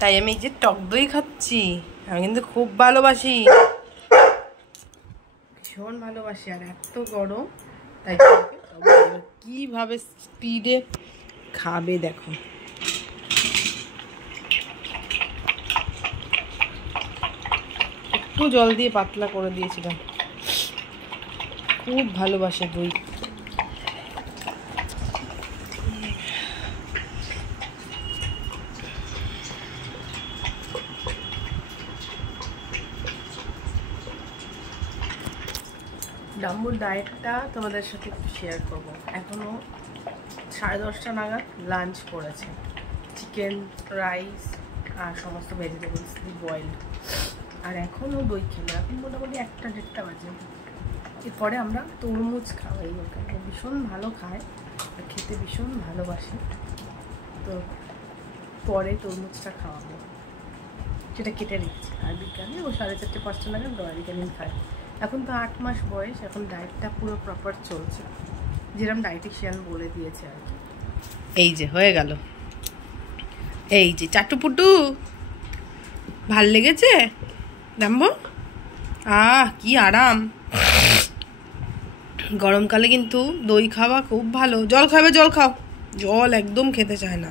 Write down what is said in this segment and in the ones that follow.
তাই আমি এই যে টক দই খাচ্ছি। আমি কিন্তু খুব ভালোবাসি, ভীষণ ভালোবাসি। আর এত গরম, তাই কিভাবে স্পিডে খাবে দেখো। একটু জল দিয়ে পাতলা করে দিয়েছিলাম। খুব ভালোবাসে দই। ডাম্বুর ডায়েটটা তোমাদের সাথে একটু শেয়ার করবো। এখনও 10:30 নাগাদ লাঞ্চ করেছে, চিকেন, রাইস আর সমস্ত ভেজিটেবলস দিয়ে বয়েলড। আর এখনও দই খেলো, এখন মোটামুটি 1-1:30 বাজে। এরপরে আমরা তরমুজ খাওয়াই ওকে, ভীষণ ভালো খায় আর খেতে ভীষণ ভালোবাসে। তো পরে তরমুজটা খাওয়াবো, সেটা কেটে রেখেছি। আর বিকালে ও 4:30-5টা নাগাদ ভিটামিন খায়। এখন তো 8 মাস বয়স, এখন ডায়েটটা পুরো প্রপার চলছে, যেরকম ডায়েটিশিয়ান বলে দিয়েছে আর কি। এই যে হয়ে গেল, এই যে চাটুপুটু। ভাল লেগেছে ডাম্বো? কি আরাম। গরমকালে কিন্তু দই খাওয়া খুব ভালো। জল খাবে? জল খাও। জল একদম খেতে চায় না,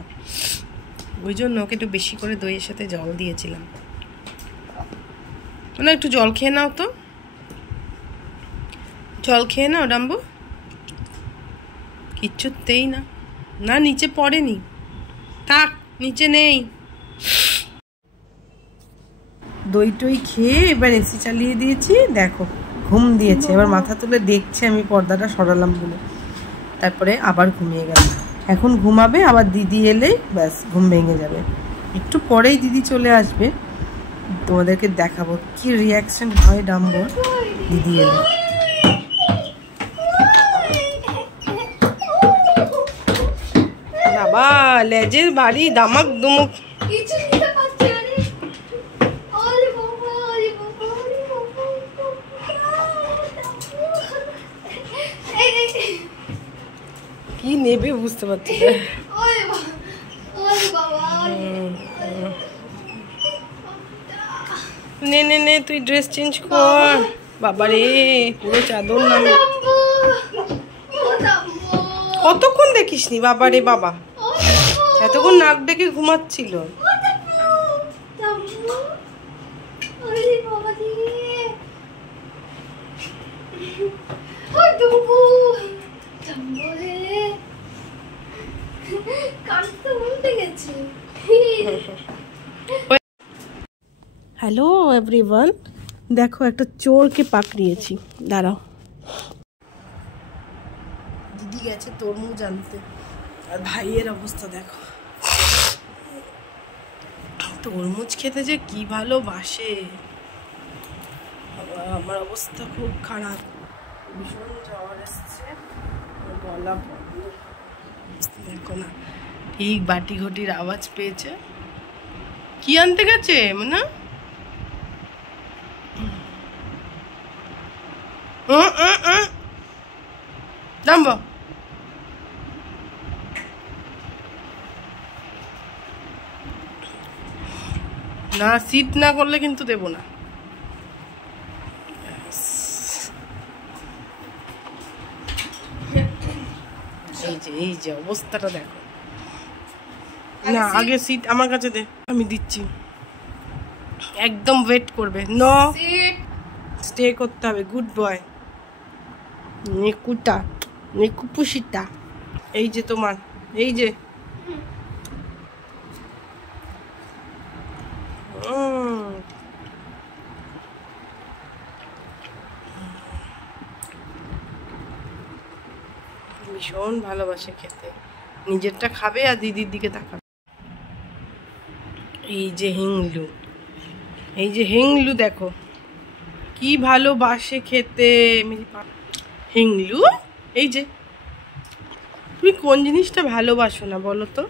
ওই জন্য ওকে একটু বেশি করে দইয়ের সাথে জল দিয়েছিলাম। না, একটু জল খেয়ে নাও তো, জল খেয়ে নাও ডাম্বো। কিচ্ছুতেই না, না নিচে পড়েনি, থাক নিচে নেই। দই টই খেয়ে এবার এসি চালিয়ে দিয়েছি, দেখো ঘুম দিয়েছে। এবার মাথা তুলে দেখছে আমি পর্দাটা সরালাম বলে, তারপরে আবার ঘুমিয়ে গেল। এখন ঘুমাবে, আবার দিদি এলেই ব্যাস ঘুম ভেঙে যাবে। একটু পরেই দিদি চলে আসবে, তোমাদেরকে দেখাবো কি রিয়াকশন হয় ডাম্বোর দিদি এলে। বাবা লেজের বাড়ি দামাক দুমুক। কি নেবে বুঝতে পারছি না। নে নে নে, তুই ড্রেস চেঞ্জ কর। বাবা রে, পুরো চাদর নামে। কতক্ষণ দেখিসনি? বাবা রে বাবা, এতক্ষণ নাক ডেকে ঘুমাচ্ছিল। হ্যালো এভরিওয়ান, দেখো একটা চোরকে পাকড়িয়েছি, দাঁড়াও। দিদি গেছে তরমুজ আনতে, আর ভাইয়ের অবস্থা দেখো। তরমুজ খেতে যে কি ভালোবাসে, আমার অবস্থা খুব খারাপ, ভীষণ জ্বর এসছে, গলা বন্ধ। দেখো না, ঠিক বাটি ঘটির আওয়াজ পেয়েছে। কি আনতে গেছে না? ডাম্বো, না সিট না করলে কিন্তু দেবো না। এই যে অবস্থাটা দেখো না। আগে সিট আমার কাছে দে, আমি দিচ্ছি। একদম ওয়েট করবে, নো স্টে করতে হবে। গুড বয় নেকুটা, নেকুপুসিটা। এই যে তোমার, এই যে ভীষণ ভালোবাসে খেতে, নিজেরটা খাবে আর দিদির দিকে তাকাবে। এই যে হিংলু, এই যে হিংলু দেখো কি ভালোবাসে খেতে হিংলু। এই যে তুমি কোন জিনিসটা ভালোবাসো না বলো তো?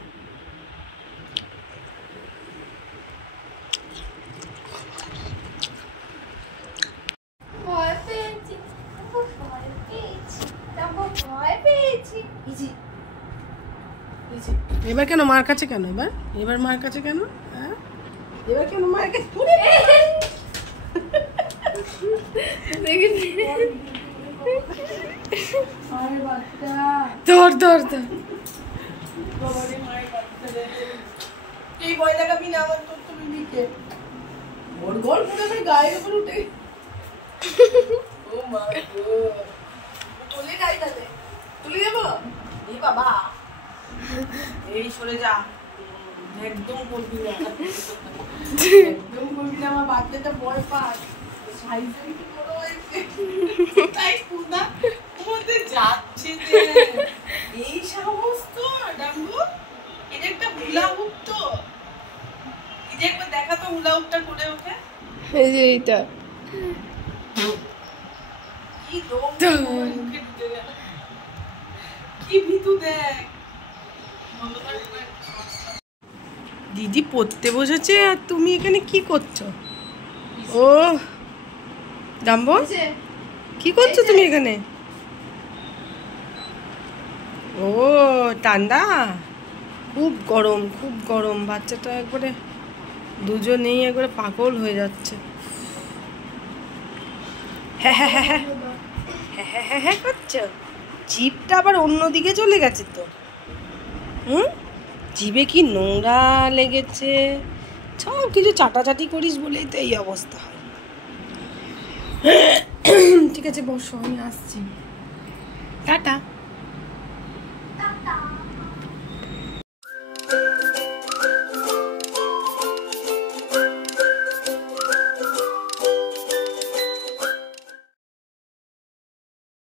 এবার কেন মার কাছে কেন? এবার মার কাছে কেন? হ্যাঁ এবার কেন মায়ের কাছে তুলে ধর ধর ধর এই ভয় দেখাবি না আমার তোর তুমি দিকে ওর গোল পুরো গায়ের উপর উঠে ও মা গো তুলে যাই তাহলে তুলে যাবো এই বাবা এই সরে যা একদম করবি না একদম করবি না আমার বাচ্চাটা ভয় পায় সাইজে কি বড় হয়েছে তাই কুদা মধ্যে যাচ্ছে যে এই সমস্ত ডাম্বু এটা একটা হুলা হুপ তো এটা একবার দেখা তো হুলা হুপটা করে ওঠে এই যে এইটা কি লোক মুখে ঢুকে গেল কি ভিতু দেখ দিদি পড়তে বসেছে আর তুমি এখানে কি করছো ও ডাম্বো কি করছো তুমি এখানে ও ঠান্ডা খুব গরম বাচ্চাটা একবারে দুজনেই একবারে পাগল হয়ে যাচ্ছে হ্যাঁ হ্যাঁ হ্যাঁ হ্যাঁ হ্যাঁ হ্যাঁ হ্যাঁ করছো জিভটা আবার অন্যদিকে চলে গেছে তো জিভে কি নোংরা লেগেছে সব কিছু চাটাচাটি করিস বলেই তো এই অবস্থা হয় ঠিক আছে বসো আমি আসছি টাটা